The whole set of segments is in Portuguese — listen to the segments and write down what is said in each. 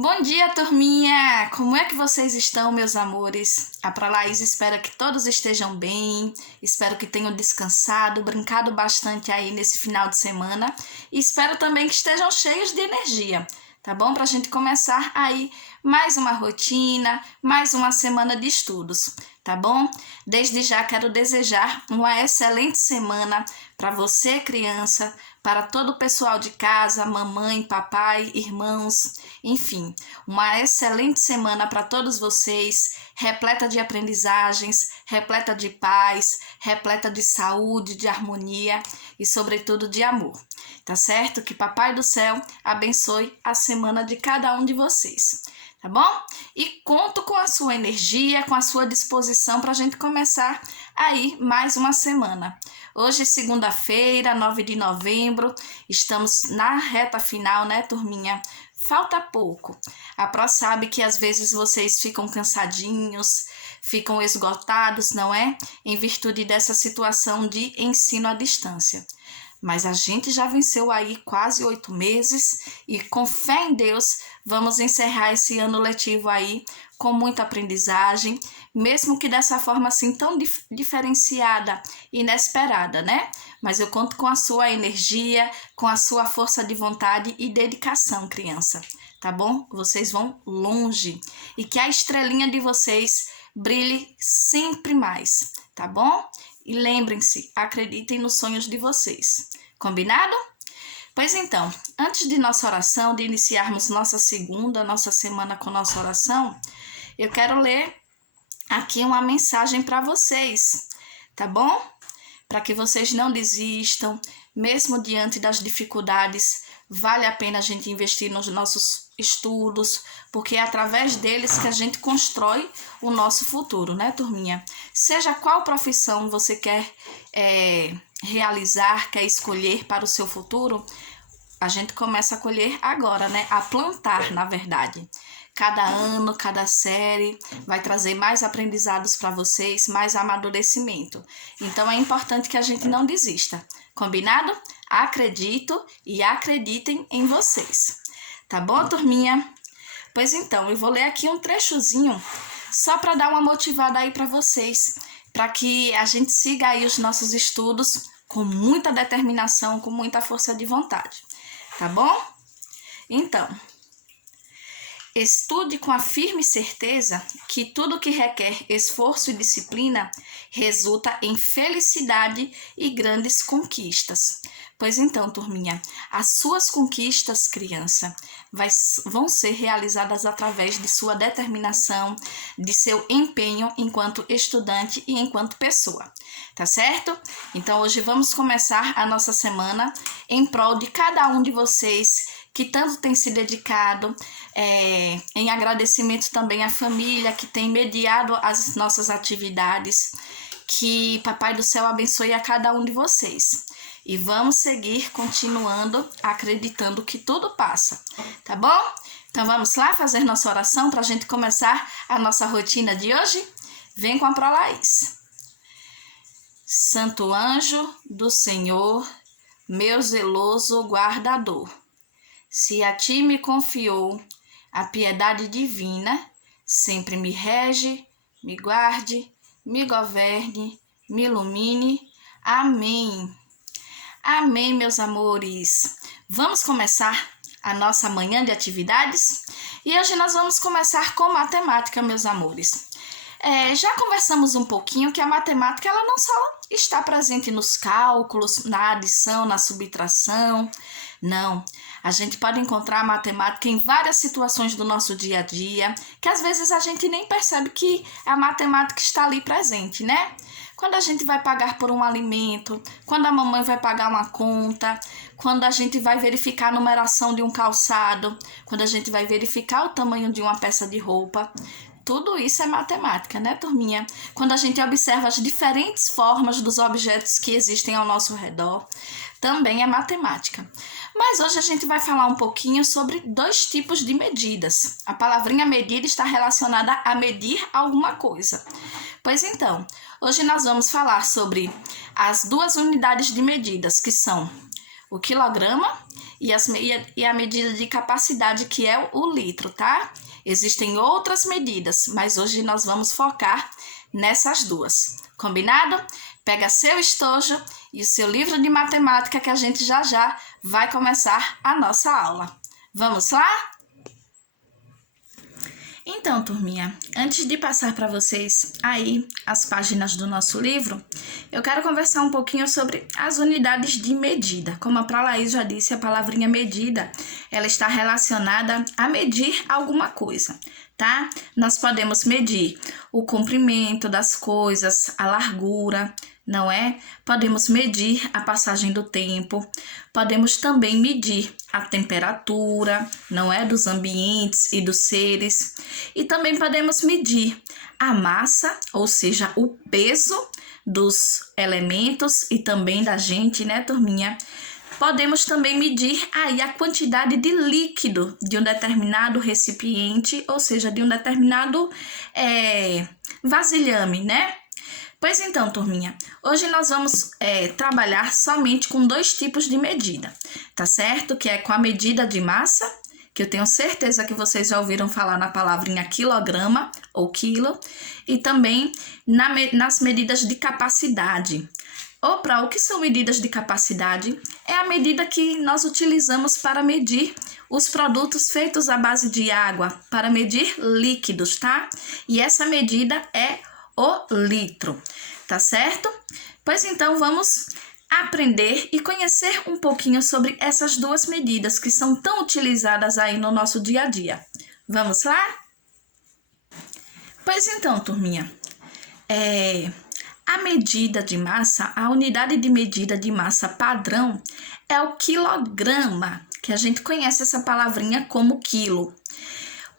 Bom dia, turminha! Como é que vocês estão, meus amores? A Prolaís espera que todos estejam bem, espero que tenham descansado, brincado bastante aí nesse final de semana e espero também que estejam cheios de energia, tá bom? Pra gente começar aí mais uma rotina, mais uma semana de estudos, tá bom? Desde já quero desejar uma excelente semana para você, criança, para todo o pessoal de casa, mamãe, papai, irmãos, enfim, uma excelente semana para todos vocês, repleta de aprendizagens, repleta de paz, repleta de saúde, de harmonia e, sobretudo, de amor. Tá certo? Que Papai do Céu abençoe a semana de cada um de vocês. Tá bom? E conto com a sua energia, com a sua disposição para a gente começar aí mais uma semana. Hoje, segunda-feira, 9 de novembro, estamos na reta final, né, turminha? Falta pouco. A Pró sabe que às vezes vocês ficam cansadinhos, ficam esgotados, não é? Em virtude dessa situação de ensino à distância. Mas a gente já venceu aí quase 8 meses e com fé em Deus vamos encerrar esse ano letivo aí com muita aprendizagem, mesmo que dessa forma assim tão diferenciada, inesperada, né? Mas eu conto com a sua energia, com a sua força de vontade e dedicação, criança, tá bom? Vocês vão longe e que a estrelinha de vocês brilhe sempre mais, tá bom? E lembrem-se, acreditem nos sonhos de vocês. Combinado? Pois então, antes de nossa oração, de iniciarmos nossa semana com nossa oração, eu quero ler aqui uma mensagem para vocês, tá bom? Para que vocês não desistam, mesmo diante das dificuldades, vale a pena a gente investir nos nossos estudos, porque é através deles que a gente constrói o nosso futuro, né, turminha? Seja qual profissão você quer realizar, quer escolher para o seu futuro, a gente começa a colher agora, né? A plantar, na verdade. Cada ano, cada série vai trazer mais aprendizados para vocês, mais amadurecimento. Então, é importante que a gente não desista. Combinado? Acredito e acreditem em vocês. Tá bom, turminha? Pois então, eu vou ler aqui um trechozinho só para dar uma motivada aí para vocês, para que a gente siga aí os nossos estudos com muita determinação, com muita força de vontade. Tá bom? Então, estude com a firme certeza que tudo que requer esforço e disciplina resulta em felicidade e grandes conquistas. Pois então, turminha, as suas conquistas, criança, vão ser realizadas através de sua determinação, de seu empenho enquanto estudante e enquanto pessoa. Tá certo? Então, hoje vamos começar a nossa semana em prol de cada um de vocês que tanto tem se dedicado, em agradecimento também à família que tem mediado as nossas atividades. Que Papai do Céu abençoe a cada um de vocês. E vamos seguir continuando acreditando que tudo passa, tá bom? Então vamos lá fazer nossa oração para a gente começar a nossa rotina de hoje? Vem com a Prolaís. Santo anjo do Senhor, meu zeloso guardador, se a ti me confiou a piedade divina, sempre me rege, me guarde, me governe, me ilumine. Amém. Amém, meus amores. Vamos começar a nossa manhã de atividades? E hoje nós vamos começar com matemática, meus amores. Já conversamos um pouquinho que a matemática ela não só está presente nos cálculos, na adição, na subtração. Não, a gente pode encontrar a matemática em várias situações do nosso dia a dia, que às vezes a gente nem percebe que a matemática está ali presente, né? Quando a gente vai pagar por um alimento, quando a mamãe vai pagar uma conta, quando a gente vai verificar a numeração de um calçado, quando a gente vai verificar o tamanho de uma peça de roupa. Tudo isso é matemática, né, turminha? Quando a gente observa as diferentes formas dos objetos que existem ao nosso redor, também é matemática. Mas hoje a gente vai falar um pouquinho sobre 2 tipos de medidas. A palavrinha medida está relacionada a medir alguma coisa. Pois então, hoje nós vamos falar sobre as 2 unidades de medidas, que são o quilograma e a medida de capacidade, que é o litro, tá? Existem outras medidas, mas hoje nós vamos focar nessas duas. Combinado? Pega seu estojo e o seu livro de matemática que a gente já vai começar a nossa aula. Vamos lá? Então, turminha, antes de passar para vocês aí as páginas do nosso livro, eu quero conversar um pouquinho sobre as unidades de medida. Como a Prolaís já disse, a palavrinha medida, ela está relacionada a medir alguma coisa, tá? Nós podemos medir o comprimento das coisas, a largura, não é? Podemos medir a passagem do tempo, podemos também medir a temperatura, não é? Dos ambientes e dos seres. E também podemos medir a massa, ou seja, o peso dos elementos e também da gente, né, turminha? Podemos também medir aí a quantidade de líquido de um determinado recipiente, ou seja, de um determinado vasilhame, né? Pois então, turminha, hoje nós vamos trabalhar somente com dois tipos de medida, tá certo? Que é com a medida de massa, que eu tenho certeza que vocês já ouviram falar na palavrinha quilograma ou quilo, e também nas medidas de capacidade. Opa, o que são medidas de capacidade? É a medida que nós utilizamos para medir os produtos feitos à base de água, para medir líquidos, tá? E essa medida é o litro, tá certo? Pois então vamos aprender e conhecer um pouquinho sobre essas duas medidas que são tão utilizadas aí no nosso dia a dia. Vamos lá? Pois então, turminha, a medida de massa, a unidade de medida de massa padrão é o quilograma, que a gente conhece essa palavrinha como quilo.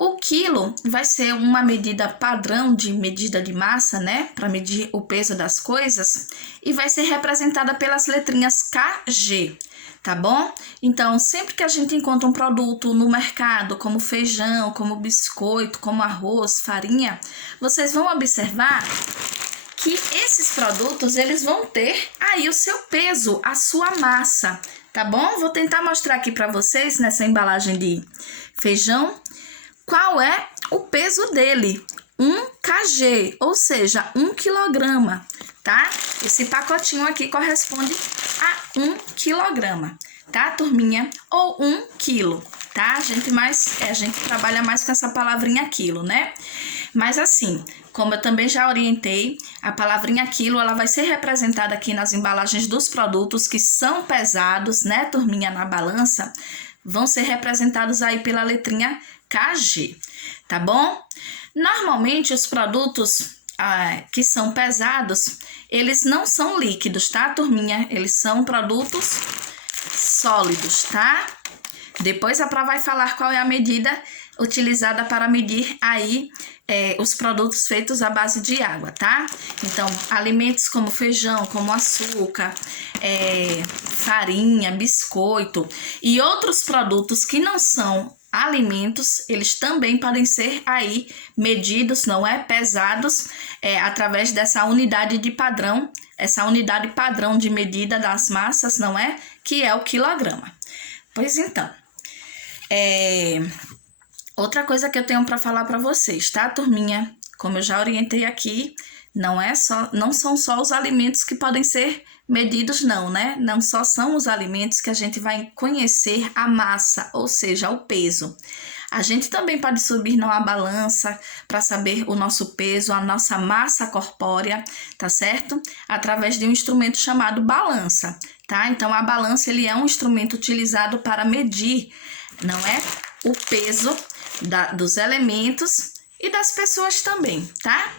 O quilo vai ser uma medida padrão de medida de massa, né? Para medir o peso das coisas. E vai ser representada pelas letrinhas KG, tá bom? Então, sempre que a gente encontra um produto no mercado, como feijão, como biscoito, como arroz, farinha, vocês vão observar que esses produtos, eles vão ter aí o seu peso, a sua massa, tá bom? Vou tentar mostrar aqui para vocês, nessa embalagem de feijão, qual é o peso dele, 1 kg, ou seja, 1 quilograma, tá? Esse pacotinho aqui corresponde a 1 quilograma, tá, turminha? Ou 1 quilo, tá? A gente trabalha mais com essa palavrinha quilo, né? Mas assim, como eu também já orientei, a palavrinha quilo, ela vai ser representada aqui nas embalagens dos produtos que são pesados, né, turminha, na balança, vão ser representados aí pela letrinha KG, tá bom? Normalmente os produtos que são pesados, eles não são líquidos, tá, turminha? Eles são produtos sólidos, tá? Depois a Prá vai falar qual é a medida utilizada para medir aí os produtos feitos à base de água, tá? Então, alimentos como feijão, como açúcar, farinha, biscoito e outros produtos que não são alimentos, eles também podem ser aí medidos, não é? Pesados através dessa unidade de padrão, essa unidade padrão de medida das massas, não é? Que é o quilograma. Pois então, outra coisa que eu tenho para falar para vocês, tá, turminha? Como eu já orientei aqui, não são só os alimentos que podem ser medidos, não, né? Não só são os alimentos que a gente vai conhecer a massa, ou seja, o peso. A gente também pode subir numa balança para saber o nosso peso, a nossa massa corpórea, tá certo? Através de um instrumento chamado balança, tá? Então, a balança, ele é um instrumento utilizado para medir, não é? O peso dos elementos e das pessoas também, tá?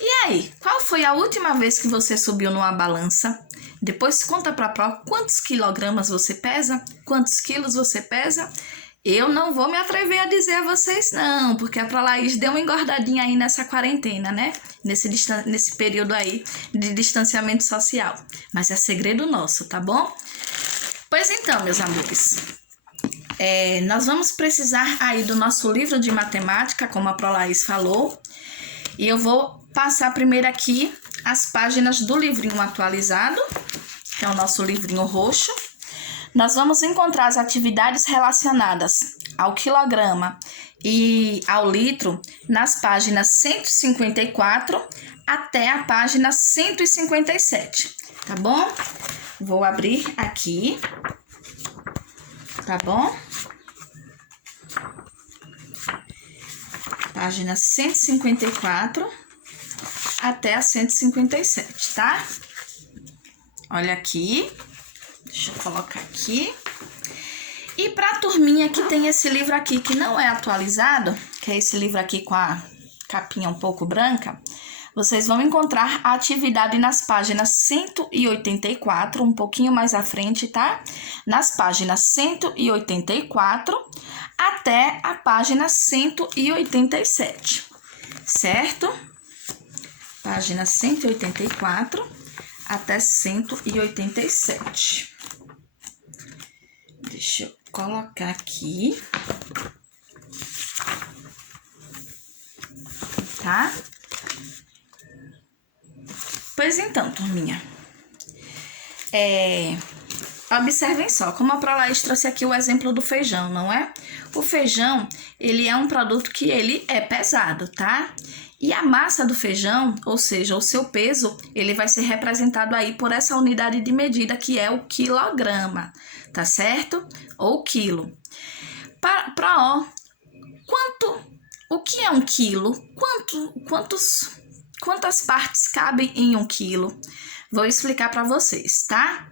E aí, qual foi a última vez que você subiu numa balança? Depois conta pra prova quantos quilogramas você pesa, quantos quilos você pesa. Eu não vou me atrever a dizer a vocês não, porque a Prolaís deu uma engordadinha aí nessa quarentena, né? Nesse período aí de distanciamento social. Mas é segredo nosso, tá bom? Pois então, meus amores, nós vamos precisar aí do nosso livro de matemática, como a Prolaís falou, e eu vou passar primeiro aqui as páginas do livrinho atualizado, que é o nosso livrinho roxo. nós vamos encontrar as atividades relacionadas ao quilograma e ao litro nas páginas 154 até a página 157, tá bom? Vou abrir aqui, tá bom? Página 154 até a 157, tá? Olha aqui, deixa eu colocar aqui. E para a turminha que tem esse livro aqui que não é atualizado, que é esse livro aqui com a capinha um pouco branca, vocês vão encontrar a atividade nas páginas 184, um pouquinho mais à frente, tá? Nas páginas 184 até a página 187, certo? Página 184 até 187. Deixa eu colocar aqui, tá? Pois então, turminha, observem só, como a Prolaís trouxe aqui o exemplo do feijão, não é? O feijão, ele é um produto que ele é pesado, tá? E a massa do feijão, ou seja, o seu peso, ele vai ser representado aí por essa unidade de medida que é o quilograma, tá certo? Ou quilo. O que é um quilo? Quantas partes cabem em um quilo? Vou explicar para vocês, tá?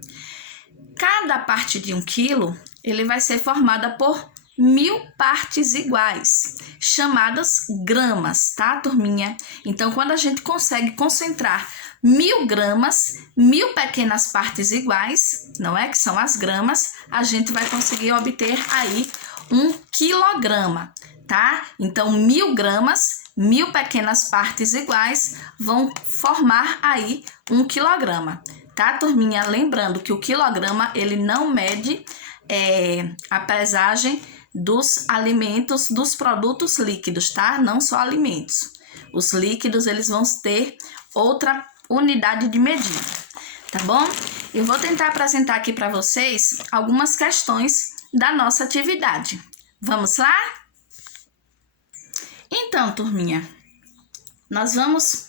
Cada parte de um quilo, ele vai ser formada por 1000 partes iguais, chamadas gramas, tá, turminha? Então, quando a gente consegue concentrar 1000 gramas, 1000 pequenas partes iguais, não é? Que são as gramas, a gente vai conseguir obter aí um quilograma, tá? Então, 1000 gramas, 1000 pequenas partes iguais vão formar aí um quilograma, tá, turminha? Lembrando que o quilograma, ele não mede a pesagem dos alimentos, dos produtos líquidos, tá? Não só alimentos. Os líquidos, eles vão ter outra unidade de medida, tá bom? Eu vou tentar apresentar aqui para vocês algumas questões da nossa atividade. Vamos lá? Então, turminha, nós vamos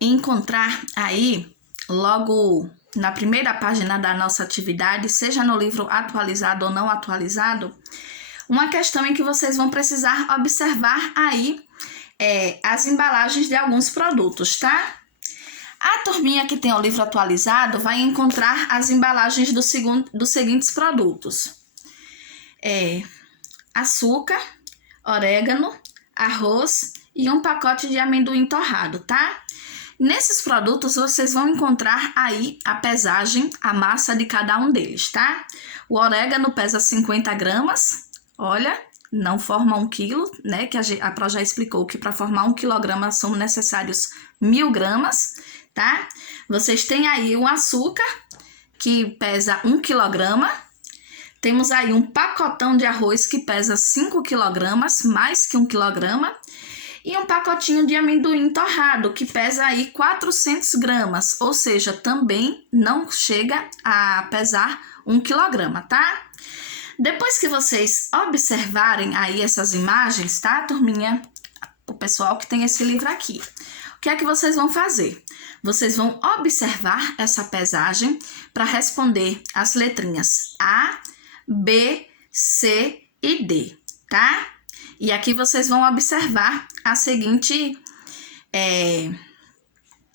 encontrar aí, logo na primeira página da nossa atividade, seja no livro atualizado ou não atualizado, uma questão em que vocês vão precisar observar aí as embalagens de alguns produtos, tá? A turminha que tem o livro atualizado vai encontrar as embalagens dos seguintes produtos: açúcar, orégano, arroz e um pacote de amendoim torrado, tá? Nesses produtos vocês vão encontrar aí a pesagem, a massa de cada um deles, tá? O orégano pesa 50 gramas, olha, não forma 1 quilo, né? Que a Pro já explicou que para formar 1 quilograma são necessários 1000 gramas, tá? Vocês têm aí o açúcar, que pesa 1 quilograma. Temos aí um pacotão de arroz que pesa 5 quilogramas, mais que 1 quilograma. E um pacotinho de amendoim torrado, que pesa aí 400 gramas, ou seja, também não chega a pesar 1 quilograma, tá? Depois que vocês observarem aí essas imagens, tá, turminha? O pessoal que tem esse livro aqui. O que é que vocês vão fazer? Vocês vão observar essa pesagem para responder as letrinhas A, B, C e D, tá? E aqui vocês vão observar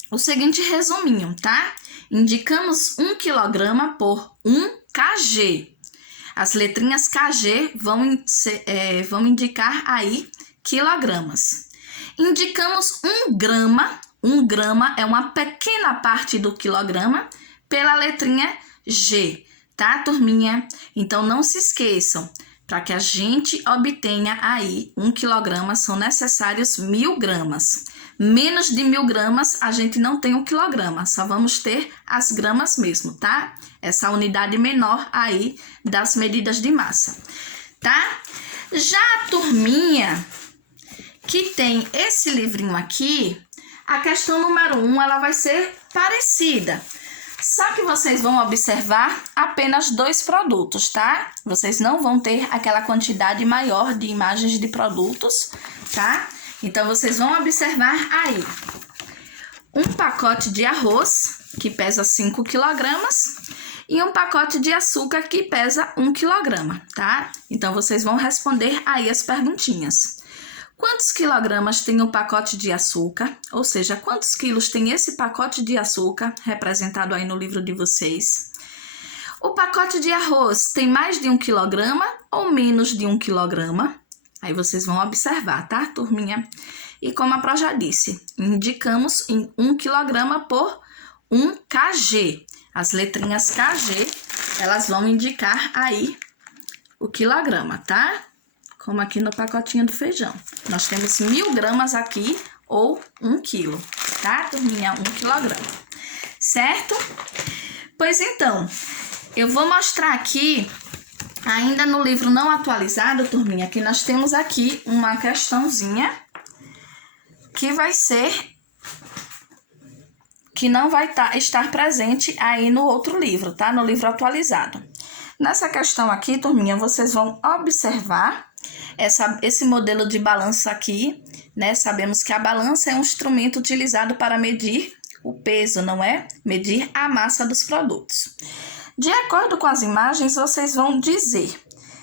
o seguinte resuminho, tá? Indicamos 1 quilograma por 1 kg. As letrinhas kg vão indicar aí quilogramas. Indicamos 1 grama. 1 grama é uma pequena parte do quilograma pela letrinha G, tá, turminha? Então, não se esqueçam. Para que a gente obtenha aí 1 quilograma, são necessários 1000 gramas. Menos de 1000 gramas, a gente não tem 1 quilograma, só vamos ter as gramas mesmo, tá? Essa unidade menor aí das medidas de massa, tá? Já a turminha que tem esse livrinho aqui, a questão número 1, ela vai ser parecida. Só que vocês vão observar apenas 2 produtos, tá? Vocês não vão ter aquela quantidade maior de imagens de produtos, tá? Então, vocês vão observar aí um pacote de arroz, que pesa 5 kg, e um pacote de açúcar, que pesa 1 kg, tá? Então, vocês vão responder aí as perguntinhas. Quantos quilogramas tem o pacote de açúcar? Ou seja, quantos quilos tem esse pacote de açúcar, representado aí no livro de vocês? O pacote de arroz tem mais de 1 quilograma ou menos de 1 quilograma? Aí vocês vão observar, tá, turminha? E como a Pró já disse, indicamos em 1 quilograma por 1 kg. As letrinhas kg, elas vão indicar aí o quilograma, tá? Como aqui no pacotinho do feijão. Nós temos 1000 gramas aqui, ou 1 quilo, tá, turminha? 1 quilograma, certo? Pois então, eu vou mostrar aqui, ainda no livro não atualizado, turminha, que nós temos aqui uma questãozinha que vai ser, que não vai estar presente aí no outro livro, tá? No livro atualizado. Nessa questão aqui, turminha, vocês vão observar esse modelo de balança aqui, né? Sabemos que a balança é um instrumento utilizado para medir o peso, não é? Medir a massa dos produtos. De acordo com as imagens, vocês vão dizer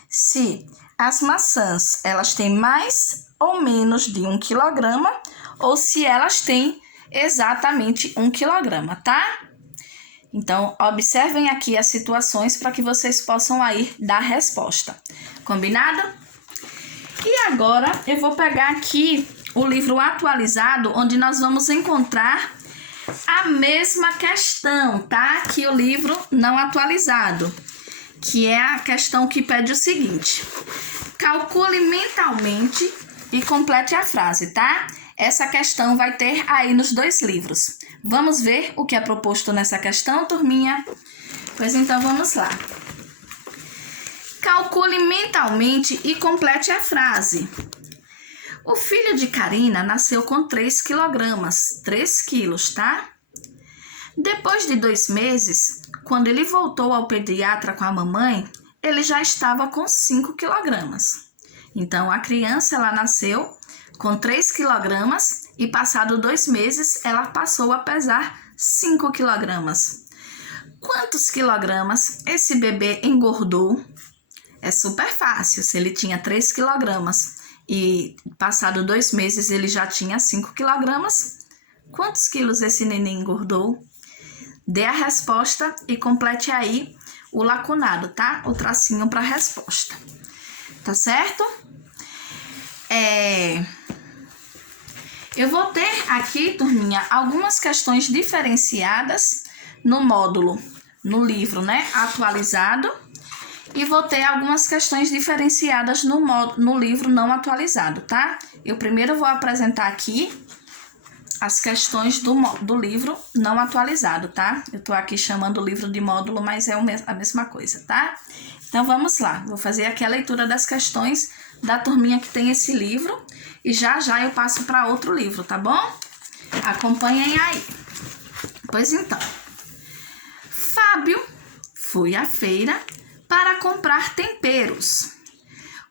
se as maçãs, elas têm mais ou menos de 1 quilograma, ou se elas têm exatamente 1 quilograma, tá? Então, observem aqui as situações para que vocês possam aí dar a resposta. Combinado? E agora, eu vou pegar aqui o livro atualizado, onde nós vamos encontrar a mesma questão, tá? Que o livro não atualizado, que é a questão que pede o seguinte: calcule mentalmente e complete a frase, tá? Essa questão vai ter aí nos 2 livros. Vamos ver o que é proposto nessa questão, turminha? Pois então, vamos lá. Calcule mentalmente e complete a frase. O filho de Karina nasceu com 3 quilogramas, 3 quilos, tá? Depois de 2 meses, quando ele voltou ao pediatra com a mamãe, ele já estava com 5 quilogramas. Então, a criança, ela nasceu com 3 quilogramas e, passado 2 meses, ela passou a pesar 5 quilogramas. Quantos quilogramas esse bebê engordou? É super fácil. Se ele tinha 3 quilogramas e, passado 2 meses, ele já tinha 5 quilogramas, quantos quilos esse neném engordou? Dê a resposta e complete aí o lacunado, tá? O tracinho para a resposta. Tá certo? Eu vou ter aqui, turminha, algumas questões diferenciadas no módulo, no livro, né, atualizado. E vou ter algumas questões diferenciadas no livro não atualizado, tá? Eu primeiro vou apresentar aqui as questões do livro não atualizado, tá? Eu tô aqui chamando o livro de módulo, mas é a mesma coisa, tá? Então, vamos lá. Vou fazer aqui a leitura das questões da turminha que tem esse livro. E já já eu passo para outro livro, tá bom? Acompanhem aí. Pois então. Fábio foi à feira para comprar temperos.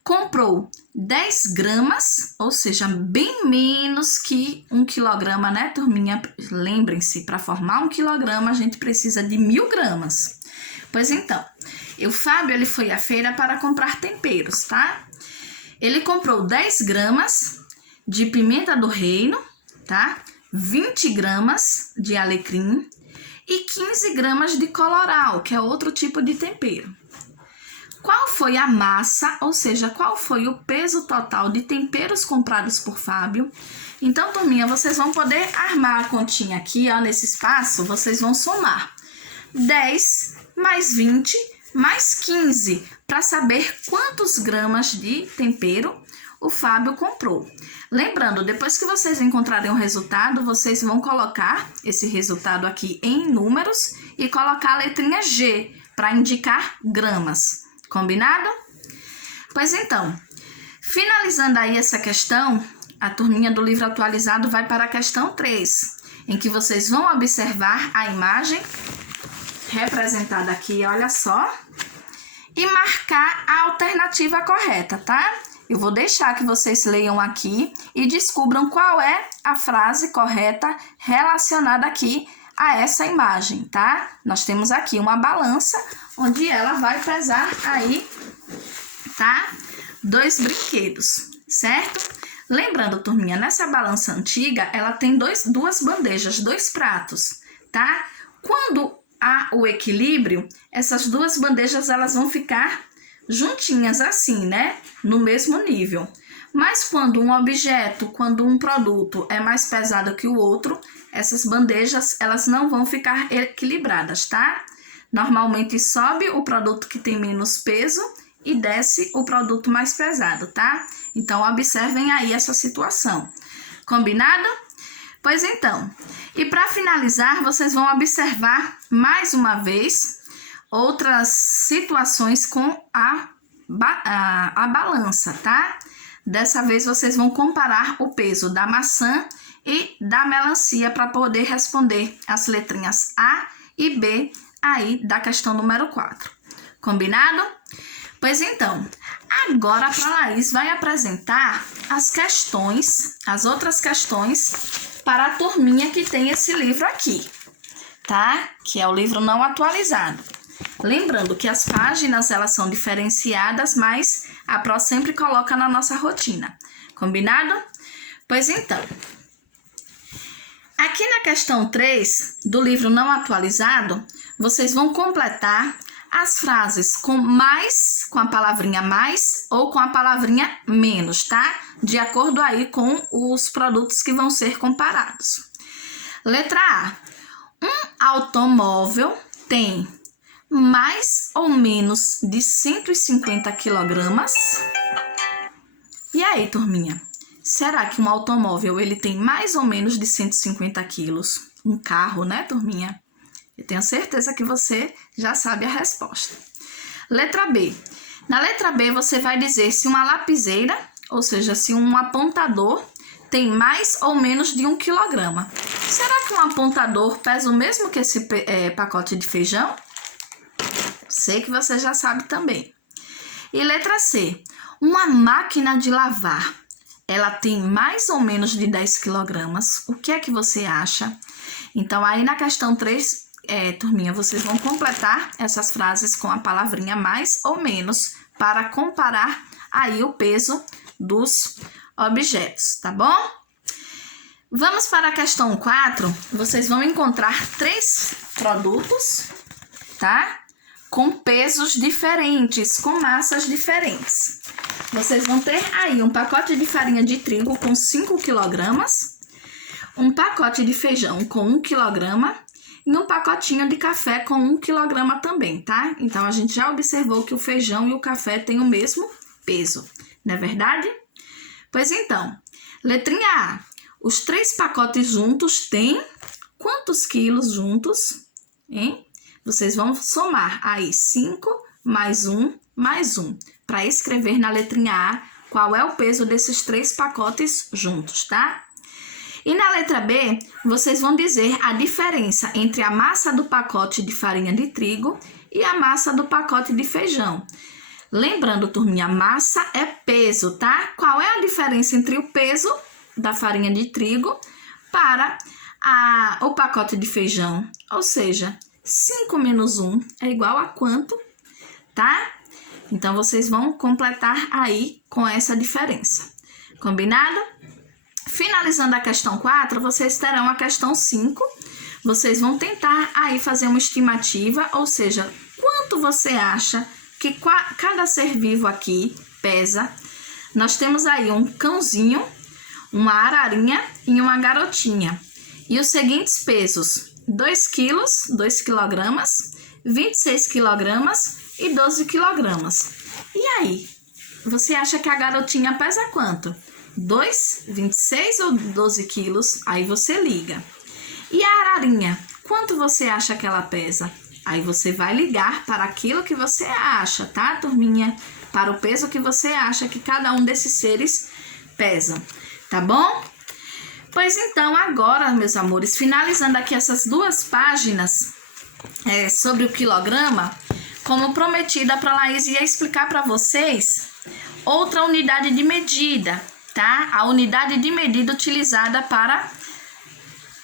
Comprou 10 gramas, ou seja, bem menos que 1 quilograma, né, turminha? Lembrem-se, para formar 1 quilograma, a gente precisa de 1000 gramas. Pois então, o Fábio, ele foi à feira para comprar temperos, tá? Ele comprou 10 gramas de pimenta do reino, tá? 20 gramas de alecrim e 15 gramas de colorau, que é outro tipo de tempero. Qual foi a massa, ou seja, qual foi o peso total de temperos comprados por Fábio? Então, turminha, vocês vão poder armar a continha aqui, ó, nesse espaço, vocês vão somar 10 mais 20 mais 15, para saber quantos gramas de tempero o Fábio comprou. Lembrando, depois que vocês encontrarem o resultado, vocês vão colocar esse resultado aqui em números e colocar a letrinha G para indicar gramas. Combinado? Pois então, finalizando aí essa questão, a turminha do livro atualizado vai para a questão 3, em que vocês vão observar a imagem representada aqui, olha só, e marcar a alternativa correta, tá? Eu vou deixar que vocês leiam aqui e descubram qual é a frase correta relacionada aqui a essa imagem, tá? Nós temos aqui uma balança onde ela vai pesar aí, tá? 2 brinquedos, certo? Lembrando, turminha, nessa balança antiga, ela tem duas bandejas, 2 pratos, tá? Quando há o equilíbrio, essas 2 bandejas elas vão ficar juntinhas assim, né? No mesmo nível. Mas quando um objeto, quando um produto é mais pesado que o outro, essas bandejas elas não vão ficar equilibradas, tá? Normalmente sobe o produto que tem menos peso e desce o produto mais pesado, tá? Então, observem aí essa situação. Combinado? Pois então, e para finalizar, vocês vão observar mais uma vez outras situações com a balança, tá? Dessa vez, vocês vão comparar o peso da maçã e da melancia para poder responder as letrinhas A e B aí da questão número 4. Combinado? Pois então, agora a Laís vai apresentar as questões, as outras questões para a turminha que tem esse livro aqui, tá? Que é o livro não atualizado. Lembrando que as páginas elas são diferenciadas, mas a Pro sempre coloca na nossa rotina. Combinado? Pois então, aqui na questão 3 do livro não atualizado, vocês vão completar as frases com mais, com a palavrinha mais ou com a palavrinha menos, tá? De acordo aí com os produtos que vão ser comparados. Letra A. Um automóvel tem mais ou menos de 150 quilogramas. E aí, turminha? Será que um automóvel ele tem mais ou menos de 150 quilos? Um carro, né, turminha? Eu tenho certeza que você já sabe a resposta. Letra B. Na letra B, você vai dizer se uma lapiseira, ou seja, se um apontador tem mais ou menos de 1 quilograma. Será que um apontador pesa o mesmo que esse pacote de feijão? Sei que você já sabe também. E letra C. Uma máquina de lavar, ela tem mais ou menos de 10 quilogramas. O que é que você acha? Então, aí na questão 3, turminha, vocês vão completar essas frases com a palavrinha mais ou menos para comparar aí o peso dos objetos, tá bom? Vamos para a questão 4. Vocês vão encontrar 3 produtos, tá? Com pesos diferentes, com massas diferentes. Vocês vão ter aí um pacote de farinha de trigo com 5 quilogramas, um pacote de feijão com 1 quilograma e um pacotinho de café com 1 quilograma também, tá? Então, a gente já observou que o feijão e o café têm o mesmo peso, não é verdade? Pois então, letrinha A. Os 3 pacotes juntos têm quantos quilos juntos, hein? Vocês vão somar aí 5 mais 1 mais 1 para escrever na letrinha A qual é o peso desses 3 pacotes juntos, tá? E na letra B, vocês vão dizer a diferença entre a massa do pacote de farinha de trigo e a massa do pacote de feijão. Lembrando, turminha, massa é peso, tá? Qual é a diferença entre o peso da farinha de trigo para o pacote de feijão? Ou seja, 5 menos 1 é igual a quanto, tá? Então, vocês vão completar aí com essa diferença. Combinado? Finalizando a questão 4, vocês terão a questão 5. Vocês vão tentar aí fazer uma estimativa, ou seja, quanto você acha que cada ser vivo aqui pesa. Nós temos aí um cãozinho, uma ararinha e uma garotinha. E os seguintes pesos: 2 quilos, 2 quilogramas, 26 quilogramas e 12 quilogramas. E aí, você acha que a garotinha pesa quanto? 2, 26 ou 12 quilos? Aí você liga. E a ararinha, quanto você acha que ela pesa? Aí você vai ligar para aquilo que você acha, tá, turminha? Para o peso que você acha que cada um desses seres pesa, tá bom? Pois então, agora, meus amores, finalizando aqui essas 2 páginas, sobre o quilograma, como prometida, a Prolaís ia explicar para vocês outra unidade de medida, tá? A unidade de medida utilizada para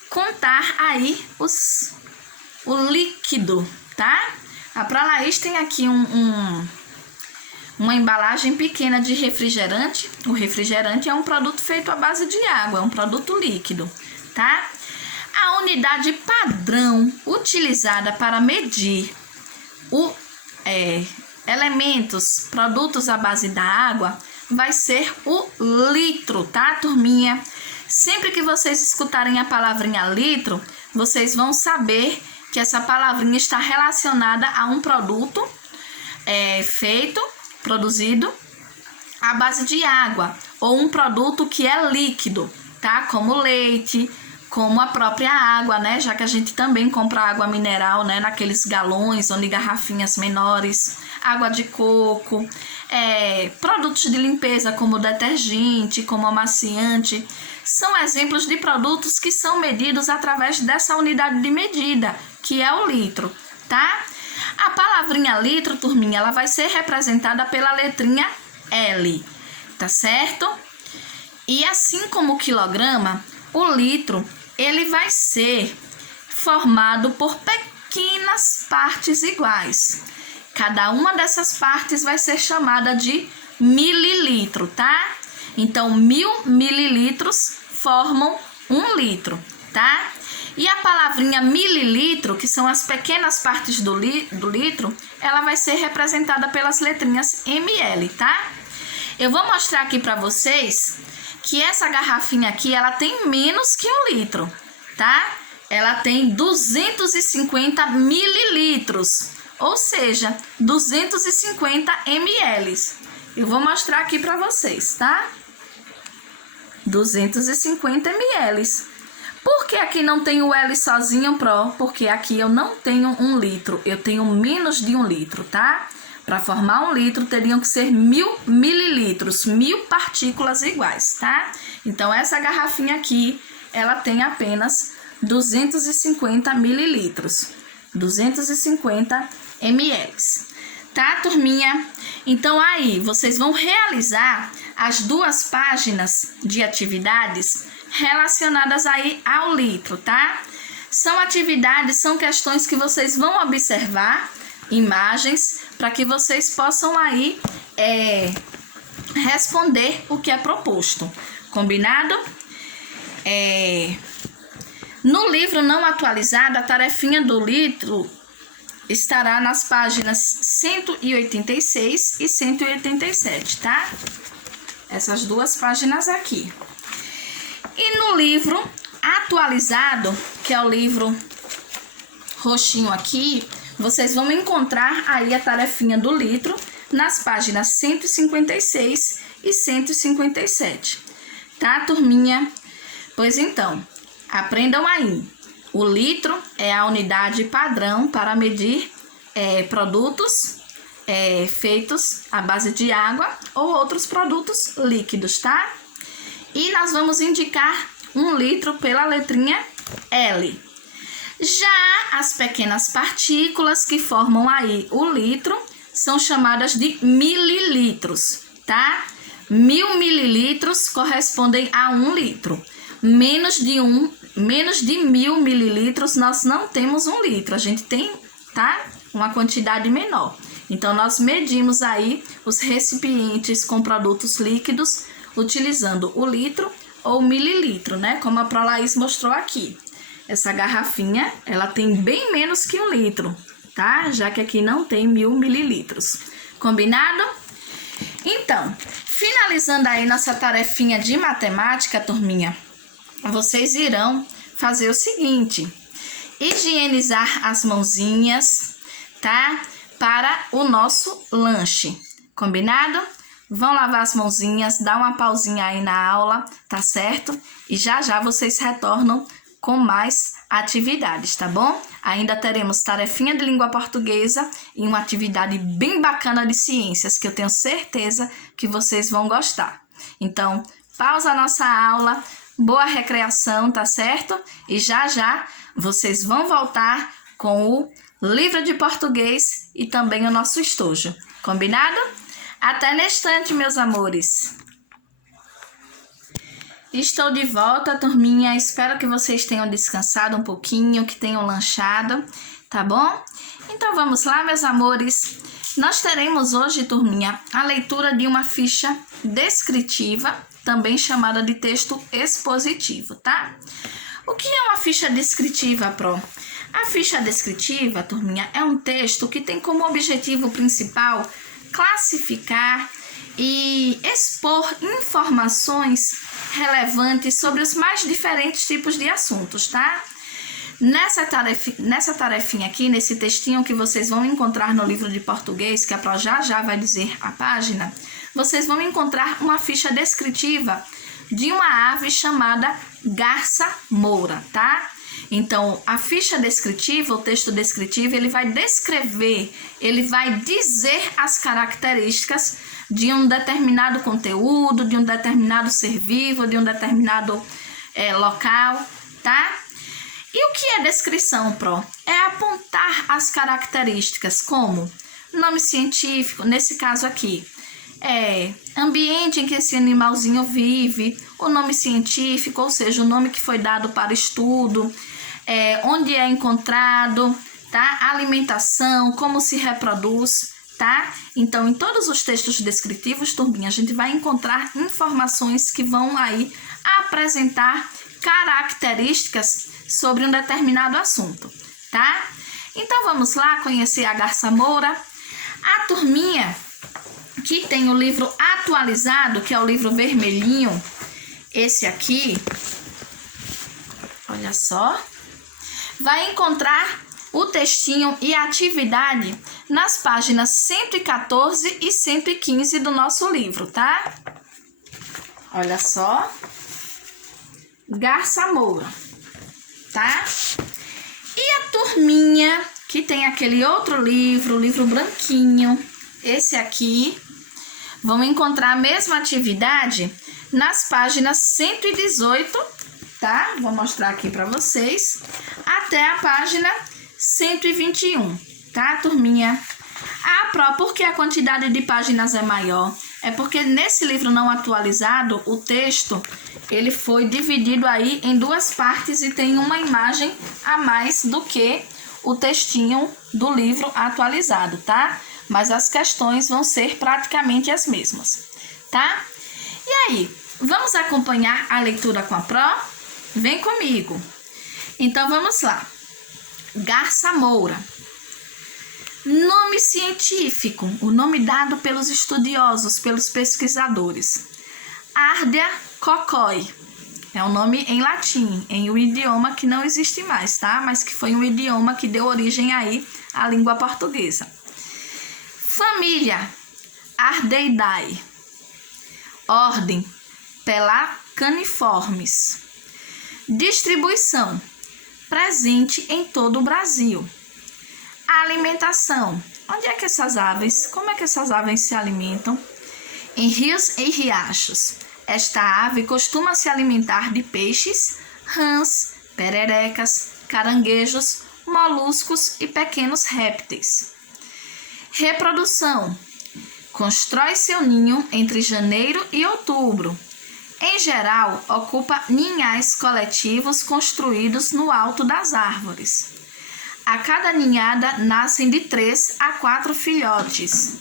contar aí o líquido, tá? A Prolaís tem aqui uma embalagem pequena de refrigerante. O refrigerante é um produto feito à base de água, é um produto líquido, tá? A unidade padrão utilizada para medir elementos, produtos à base da água, vai ser o litro, tá, turminha? Sempre que vocês escutarem a palavrinha litro, vocês vão saber que essa palavrinha está relacionada a um produto produzido à base de água, ou um produto que é líquido, tá? Como leite, como a própria água, né? Já que a gente também compra água mineral, né? Naqueles galões ou em garrafinhas menores, água de coco, produtos de limpeza como detergente, como amaciante, são exemplos de produtos que são medidos através dessa unidade de medida, que é o litro, tá? A palavrinha litro, turminha, ela vai ser representada pela letrinha L, tá certo? E assim como o quilograma, o litro, ele vai ser formado por pequenas partes iguais. Cada uma dessas partes vai ser chamada de mililitro, tá? Então, 1000 mililitros formam 1 litro, tá? E a palavrinha mililitro, que são as pequenas partes do litro, ela vai ser representada pelas letrinhas ml, tá? Eu vou mostrar aqui para vocês que essa garrafinha aqui, ela tem menos que 1 litro, tá? Ela tem 250 mililitros, ou seja, 250 ml. Eu vou mostrar aqui para vocês, tá? 250 ml. Por que aqui não tem o L sozinho, Porque aqui eu não tenho 1 litro, eu tenho menos de 1 litro, tá? Para formar 1 litro, teriam que ser 1000 mililitros, 1000 partículas iguais, tá? Então, essa garrafinha aqui, ela tem apenas 250 mililitros, 250 ml. Tá, turminha? Então, aí, vocês vão realizar as 2 páginas de atividades relacionadas aí ao litro, tá? São atividades, são questões que vocês vão observar, imagens, para que vocês possam aí responder o que é proposto. Combinado? No livro não atualizado, a tarefinha do litro estará nas páginas 186 e 187, tá? Essas 2 páginas aqui. E no livro atualizado, que é o livro roxinho aqui, vocês vão encontrar aí a tarefinha do litro nas páginas 156 e 157. Tá, turminha? Pois então, aprendam aí. O litro é a unidade padrão para medir produtos feitos à base de água ou outros produtos líquidos, tá? E nós vamos indicar 1 litro pela letrinha L. Já as pequenas partículas que formam aí o litro são chamadas de mililitros, tá? 1000 mililitros correspondem a 1 litro. Menos de 1000 mililitros nós não temos 1 litro. A gente tem, tá? Uma quantidade menor. Então, nós medimos aí os recipientes com produtos líquidos utilizando o litro ou mililitro, né? Como a Prolaís mostrou aqui. Essa garrafinha, ela tem bem menos que 1 litro, tá? Já que aqui não tem 1000 mililitros. Combinado? Então, finalizando aí nossa tarefinha de matemática, turminha, vocês irão fazer o seguinte: higienizar as mãozinhas, tá? Para o nosso lanche. Combinado? Vão lavar as mãozinhas, dá uma pausinha aí na aula, tá certo? E já já vocês retornam com mais atividades, tá bom? Ainda teremos tarefinha de língua portuguesa e uma atividade bem bacana de ciências, que eu tenho certeza que vocês vão gostar. Então, pausa a nossa aula, boa recreação, tá certo? E já já vocês vão voltar com o livro de português e também o nosso estojo. Combinado? Até na estante, meus amores! Estou de volta, turminha. Espero que vocês tenham descansado um pouquinho, que tenham lanchado, tá bom? Então vamos lá, meus amores. Nós teremos hoje, turminha, a leitura de uma ficha descritiva, também chamada de texto expositivo, tá? O que é uma ficha descritiva, Pro? A ficha descritiva, turminha, é um texto que tem como objetivo principal classificar e expor informações relevantes sobre os mais diferentes tipos de assuntos, tá? Nessa tarefinha aqui, nesse textinho que vocês vão encontrar no livro de português, que a Pro já vai dizer a página, vocês vão encontrar uma ficha descritiva de uma ave chamada garça-moura, tá? Então, a ficha descritiva, o texto descritivo, ele vai descrever, ele vai dizer as características de um determinado conteúdo, de um determinado ser vivo, de um determinado local, tá? E o que é descrição, Pro? É apontar as características como nome científico, nesse caso aqui, ambiente em que esse animalzinho vive, o nome científico, ou seja, o nome que foi dado para estudo, onde é encontrado, tá? Alimentação, como se reproduz, tá? Então, em todos os textos descritivos, turminha, a gente vai encontrar informações que vão aí apresentar características sobre um determinado assunto, tá? Então, vamos lá conhecer a garça-moura. A turminha que tem o livro atualizado, que é o livro vermelhinho, esse aqui, olha só, vai encontrar o textinho e a atividade nas páginas 114 e 115 do nosso livro, tá? Olha só, garça-moura, tá? E a turminha que tem aquele outro livro, o livro branquinho, esse aqui, vão encontrar a mesma atividade nas páginas 118, tá? Vou mostrar aqui para vocês, até a página 121, tá, turminha? Pro, por que a quantidade de páginas é maior? É porque nesse livro não atualizado, o texto, ele foi dividido aí em duas partes e tem uma imagem a mais do que o textinho do livro atualizado, tá? Mas as questões vão ser praticamente as mesmas, tá? E aí, vamos acompanhar a leitura com a Pro? Vem comigo. Então, vamos lá. Garça-moura. Nome científico, o nome dado pelos estudiosos, pelos pesquisadores. Ardea cocoi. É um nome em latim, em um idioma que não existe mais, tá? Mas que foi um idioma que deu origem aí à língua portuguesa. Família, Ardeidae. Ordem, Pelacaniformes. Distribuição, presente em todo o Brasil. Alimentação, onde é que essas aves, como é que essas aves se alimentam? Em rios e riachos. Esta ave costuma se alimentar de peixes, rãs, pererecas, caranguejos, moluscos e pequenos répteis. Reprodução. Constrói seu ninho entre janeiro e outubro. Em geral, ocupa ninhais coletivos construídos no alto das árvores. A cada ninhada nascem de 3 a 4 filhotes.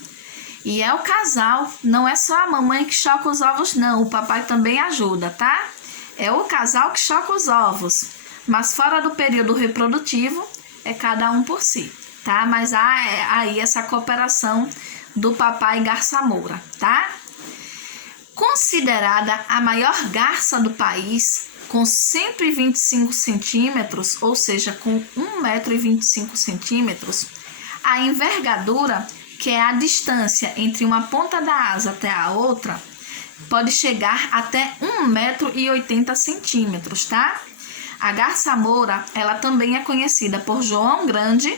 E é o casal, não é só a mamãe que choca os ovos, não. O papai também ajuda, tá? É o casal que choca os ovos. Mas fora do período reprodutivo, é cada um por si, tá? Mas há aí essa cooperação do papai garça-moura, tá? Considerada a maior garça do país, com 125 centímetros, ou seja, com 1,25 centímetros, a envergadura, que é a distância entre uma ponta da asa até a outra, pode chegar até 1,80 centímetros, tá? A garça-moura, ela também é conhecida por João Grande,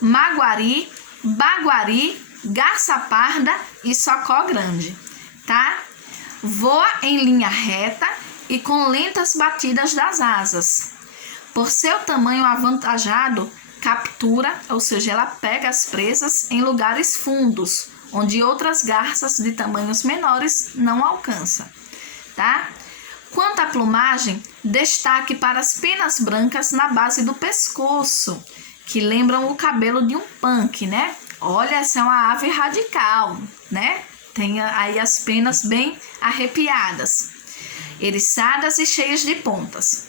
Maguari, Baguari, garça parda e socó grande, tá? Voa em linha reta e com lentas batidas das asas. Por seu tamanho avantajado, captura, ou seja, ela pega as presas em lugares fundos, onde outras garças de tamanhos menores não alcançam, tá? Quanto à plumagem, destaque para as penas brancas na base do pescoço, que lembram o cabelo de um punk, né? Olha, essa é uma ave radical, né? Tem aí as penas bem arrepiadas, eriçadas e cheias de pontas.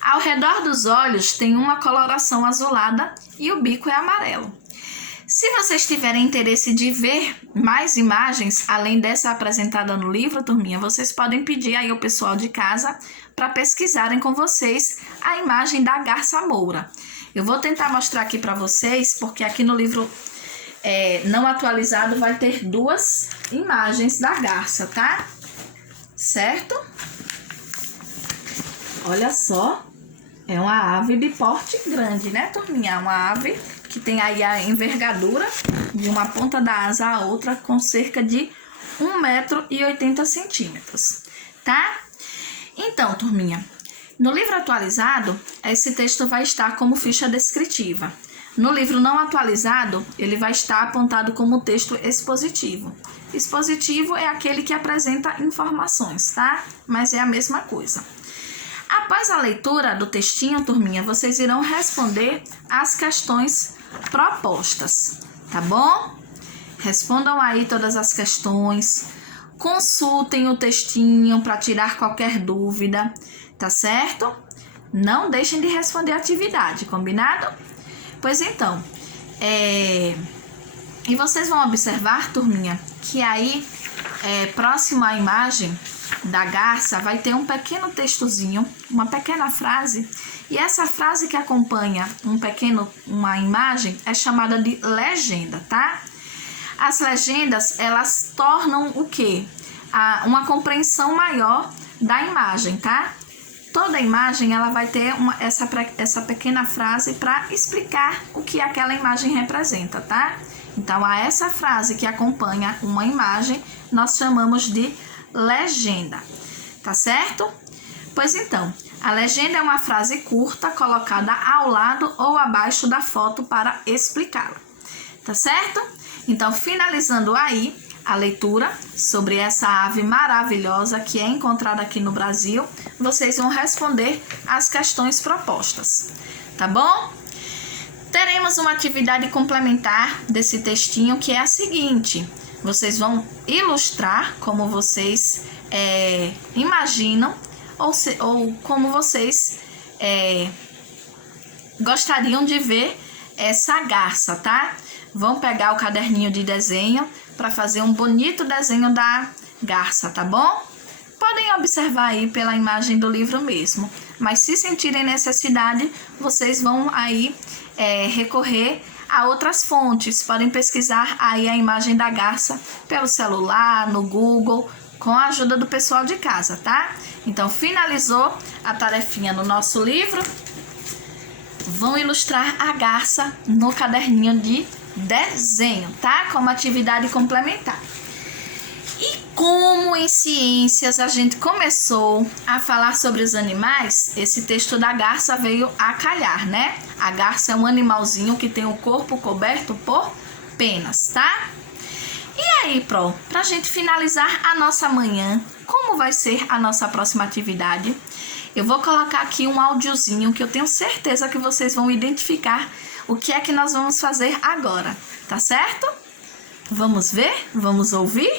Ao redor dos olhos tem uma coloração azulada e o bico é amarelo. Se vocês tiverem interesse de ver mais imagens, além dessa apresentada no livro, turminha, vocês podem pedir aí ao pessoal de casa para pesquisarem com vocês a imagem da garça moura. Eu vou tentar mostrar aqui para vocês, porque aqui no livro não atualizado vai ter 2 imagens da garça, tá? Certo? Olha só, é uma ave de porte grande, né, turminha? É uma ave que tem aí a envergadura de uma ponta da asa à outra com cerca de 1,80 m, tá? Então, turminha, no livro atualizado, esse texto vai estar como ficha descritiva. No livro não atualizado, ele vai estar apontado como texto expositivo. Expositivo é aquele que apresenta informações, tá? Mas é a mesma coisa. Após a leitura do textinho, turminha, vocês irão responder as questões propostas, tá bom? Respondam aí todas as questões, consultem o textinho para tirar qualquer dúvida, tá certo? Não deixem de responder a atividade, combinado? Pois então, e vocês vão observar, turminha, que aí, próximo à imagem da garça, vai ter um pequeno textozinho, uma pequena frase, e essa frase que acompanha uma imagem é chamada de legenda, tá? As legendas, elas tornam o quê? Uma compreensão maior da imagem, tá? Toda imagem, ela vai ter essa pequena frase para explicar o que aquela imagem representa, tá? Então, a essa frase que acompanha uma imagem, nós chamamos de legenda, tá certo? Pois então, a legenda é uma frase curta colocada ao lado ou abaixo da foto para explicá-la, tá certo? Então, finalizando aí a leitura sobre essa ave maravilhosa que é encontrada aqui no Brasil, vocês vão responder as questões propostas, tá bom? Teremos uma atividade complementar desse textinho que é a seguinte: vocês vão ilustrar como vocês imaginam ou como vocês gostariam de ver essa garça, tá? Vão pegar o caderninho de desenho para fazer um bonito desenho da garça, tá bom? Podem observar aí pela imagem do livro mesmo, mas se sentirem necessidade, vocês vão aí recorrer a outras fontes. Podem pesquisar aí a imagem da garça pelo celular, no Google, com a ajuda do pessoal de casa, tá? Então, finalizou a tarefinha no nosso livro, vão ilustrar a garça no caderninho de desenho, tá? Como atividade complementar. E como em ciências a gente começou a falar sobre os animais, esse texto da garça veio a calhar, né? A garça é um animalzinho que tem o corpo coberto por penas, tá? E aí, pra gente finalizar a nossa manhã, como vai ser a nossa próxima atividade? Eu vou colocar aqui um áudiozinho que eu tenho certeza que vocês vão identificar o que é que nós vamos fazer agora, tá certo? Vamos ver? Vamos ouvir?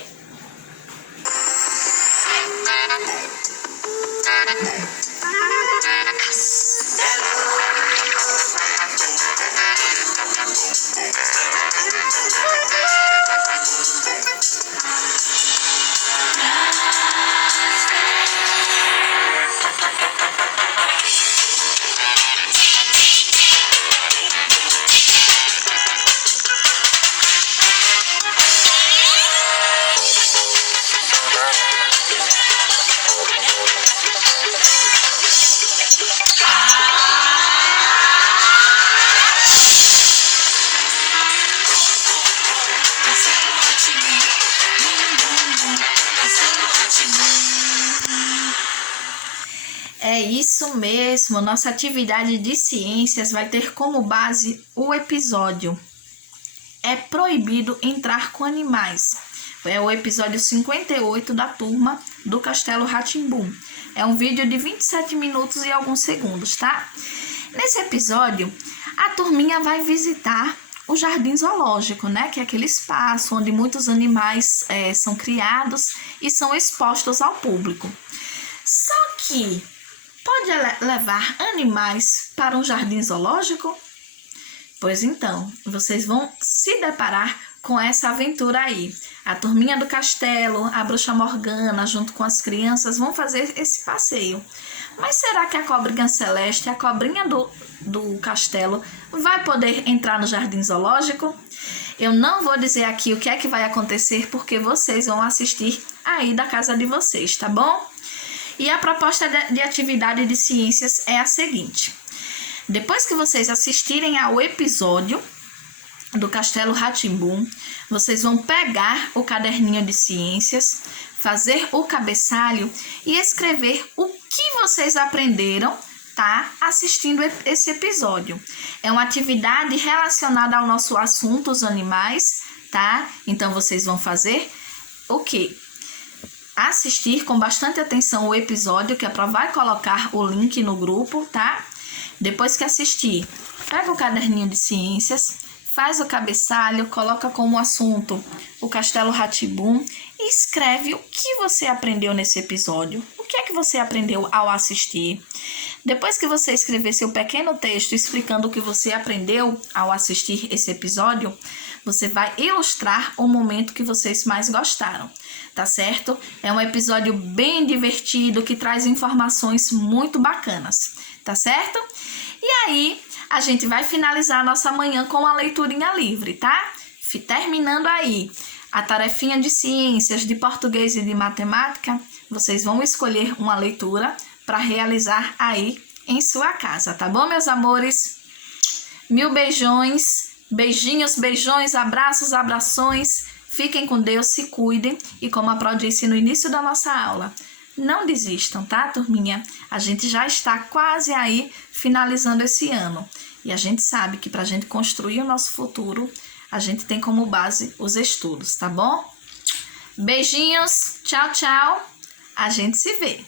É isso mesmo, nossa atividade de ciências vai ter como base o episódio É proibido entrar com animais. É o episódio 58 da turma do Castelo Rá-Tim-Bum. É um vídeo de 27 minutos e alguns segundos, tá? Nesse episódio, a turminha vai visitar o Jardim Zoológico, né? Que é aquele espaço onde muitos animais são criados e são expostos ao público. Só que pode levar animais para um jardim zoológico? Pois então, vocês vão se deparar com essa aventura aí. A turminha do castelo, a bruxa Morgana, junto com as crianças, vão fazer esse passeio. Mas será que a cobrinha celeste, a cobrinha do castelo, vai poder entrar no jardim zoológico? Eu não vou dizer aqui o que é que vai acontecer, porque vocês vão assistir aí da casa de vocês, tá bom? E a proposta de atividade de ciências é a seguinte: depois que vocês assistirem ao episódio do Castelo Rá-Tim-Bum, vocês vão pegar o caderninho de ciências, fazer o cabeçalho e escrever o que vocês aprenderam, tá? Assistindo esse episódio. É uma atividade relacionada ao nosso assunto, os animais, tá? Então, vocês vão fazer o quê? Assistir com bastante atenção o episódio, que a Pro vai colocar o link no grupo, tá? Depois que assistir, pega o caderninho de ciências, faz o cabeçalho, coloca como assunto o Castelo Rá-Tim-Bum e escreve o que você aprendeu nesse episódio. O que é que você aprendeu ao assistir? Depois que você escrever seu pequeno texto explicando o que você aprendeu ao assistir esse episódio, você vai ilustrar o momento que vocês mais gostaram, tá certo? É um episódio bem divertido que traz informações muito bacanas, tá certo? E aí, a gente vai finalizar a nossa manhã com uma leiturinha livre, tá? Terminando aí a tarefinha de ciências, de português e de matemática, vocês vão escolher uma leitura para realizar aí em sua casa, tá bom, meus amores? Mil beijões, beijinhos, beijões, abraços, abrações. Fiquem com Deus, se cuidem e, como a Pro disse no início da nossa aula, não desistam, tá, turminha? A gente já está quase aí finalizando esse ano. E a gente sabe que para a gente construir o nosso futuro, a gente tem como base os estudos, tá bom? Beijinhos, tchau, tchau. A gente se vê.